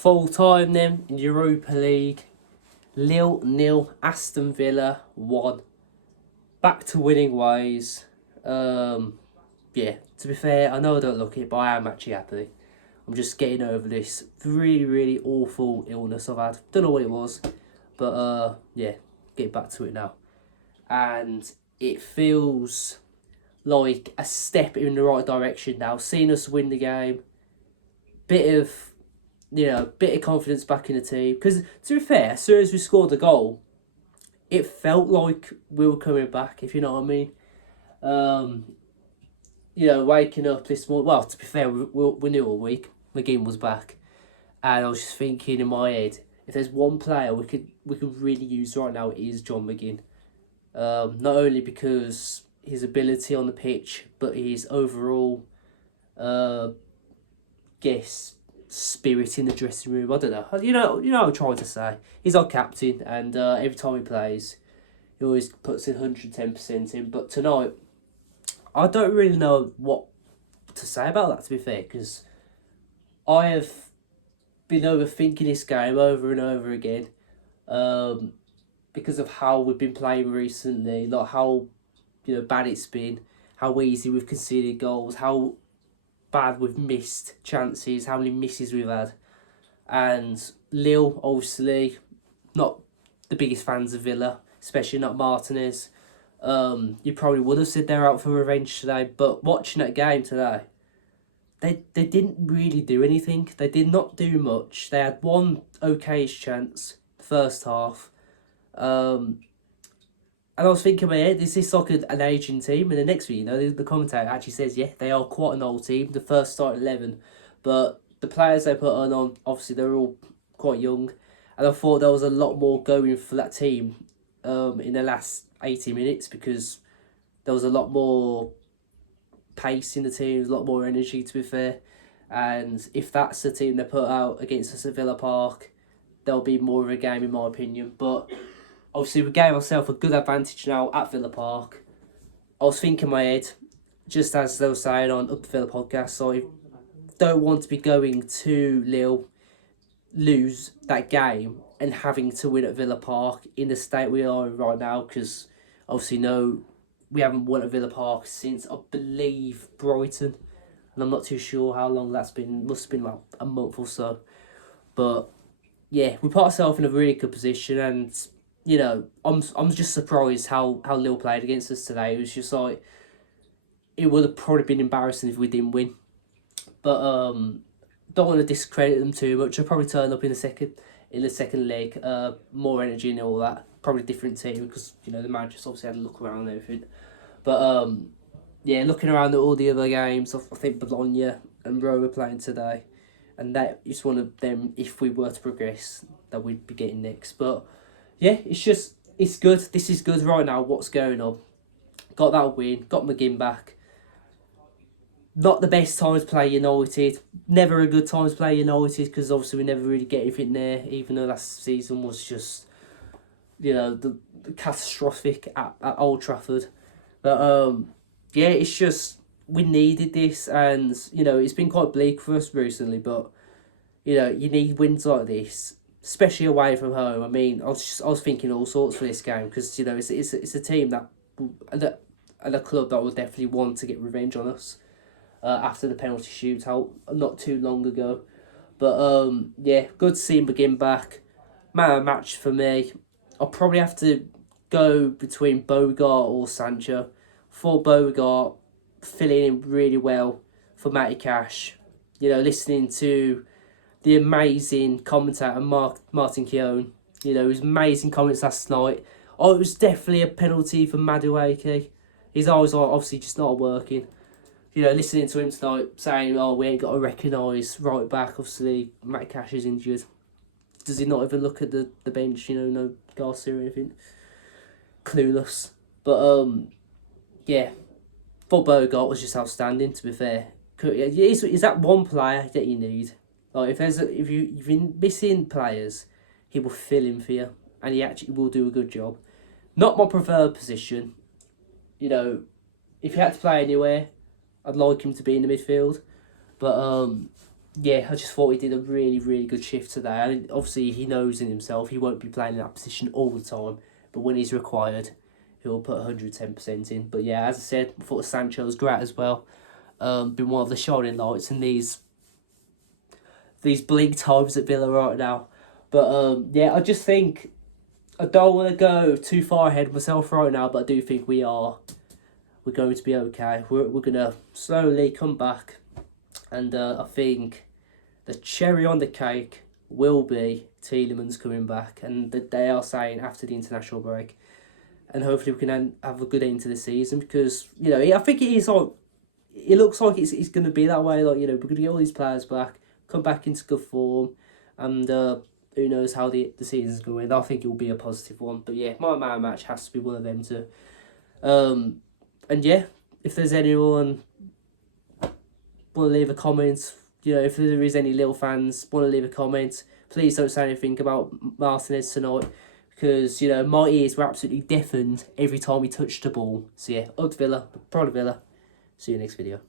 Full time then in Europa League. Lille 0, Aston Villa 1. Back to winning ways. Yeah, to be fair, I know I don't look it, but I am actually happy. I'm just getting over this really, really awful illness I've had. Don't know what it was, but yeah, getting back to it now. And it feels like a step in the right direction now. Seeing us win the game, bit of confidence back in the team. Because to be fair, as soon as we scored the goal, it felt like we were coming back, if you know what I mean. Waking up this morning. Well, to be fair, we knew all week McGinn was back, and I was just thinking in my head, if there's one player we could really use right now, it is John McGinn. Not only because his ability on the pitch, but his overall, spirit in the dressing room. I don't know. You know what I'm trying to say. He's our captain, and every time he plays, he always puts in 110% in. But tonight, I don't really know what to say about that, to be fair, because I have been overthinking this game over and over again, because of how we've been playing recently, like how bad it's been, how easy we've conceded goals, how bad we've missed chances, how many misses we've had. And Lille, obviously, not the biggest fans of Villa, especially not Martinez. You probably would have said they're out for revenge today, but watching that game today, they didn't really do anything. They did not do much. They had one okayish chance, the first half. And I was thinking in my head, is this like an aging team? And the next thing the commentator actually says, yeah, they are quite an old team, the first starting 11. But the players they put on, obviously, they're all quite young. And I thought there was a lot more going for that team in the last 80 minutes, because there was a lot more pace in the team, a lot more energy, to be fair. And if that's the team they put out against us at Villa Park, there'll be more of a game, in my opinion. But obviously, we gave ourselves a good advantage now at Villa Park. I was thinking in my head, just as they were saying on Up the Villa podcast, so I don't want to be going to Lille, lose that game, and having to win at Villa Park in the state we are in right now, because obviously, no, we haven't won at Villa Park since, I believe, Brighton. And I'm not too sure how long that's been. Must have been like a month or so. But yeah, we put ourselves in a really good position, and I'm just surprised how Lille played against us today. It was just like, it would have probably been embarrassing if we didn't win. But don't want to discredit them too much. I'll probably turn up in the second leg. More energy and all that. Probably different team, because the manager obviously had a look around and everything. But yeah, looking around at all the other games, I think Bologna and Roma playing today, and that is one of them, if we were to progress, that we'd be getting next. But yeah, it's good. This is good right now, what's going on. Got that win, got McGinn back. Not the best time to play United. Never a good time to play United, because obviously we never really get anything there, even though last season was just, the catastrophic at Old Trafford. But yeah, it's just, we needed this, and it's been quite bleak for us recently, but you need wins like this, especially away from home. I mean, I was thinking all sorts for this game, because it's a team and a club that will definitely want to get revenge on us after the penalty shootout not too long ago. But yeah, good to see him begin back. Man of the match for me. I'll probably have to go between Bogart or Sancho. For Bogart, filling in really well for Matty Cash. Listening to the amazing commentator Martin Keown. His amazing comments last night. Oh, it was definitely a penalty for Madueke. His eyes are obviously just not working. Listening to him tonight saying, oh, we ain't got to recognise right back. Obviously, Matty Cash is injured. Does he not even look at the bench? No Garcia or anything. Clueless. But yeah, for Bogart was just outstanding, to be fair. Is that one player that you need? Like, if you've been missing players, he will fill in for you, and he actually will do a good job. Not my preferred position. If you had to play anywhere, I'd like him to be in the midfield. But yeah, I just thought he did a really good shift today. And obviously, he knows in himself he won't be playing in that position all the time, but when he's required, he'll put 110% in. But yeah, as I said, I thought Sancho was great as well. Been one of the shining lights in these bleak times at Villa right now. But yeah, I just think I don't want to go too far ahead of myself right now, but I do think we're going to be okay. We're gonna slowly come back, and I think the cherry on the cake will be Tielemans coming back, and that they are saying after the international break, and hopefully we can have a good end to the season, because I think it is like, it looks like it's going to be that way. Like, we're going to get all these players back, come back into good form, and who knows how the season's going. I think it will be a positive one. But yeah, my man match has to be one of them too. And yeah, if there's anyone want to leave a comment, if there is any Lille fans want to leave a comment, please don't say anything about Martinez tonight, because my ears were absolutely deafened every time he touched the ball. So yeah, up to Villa, proud of Villa. See you next video.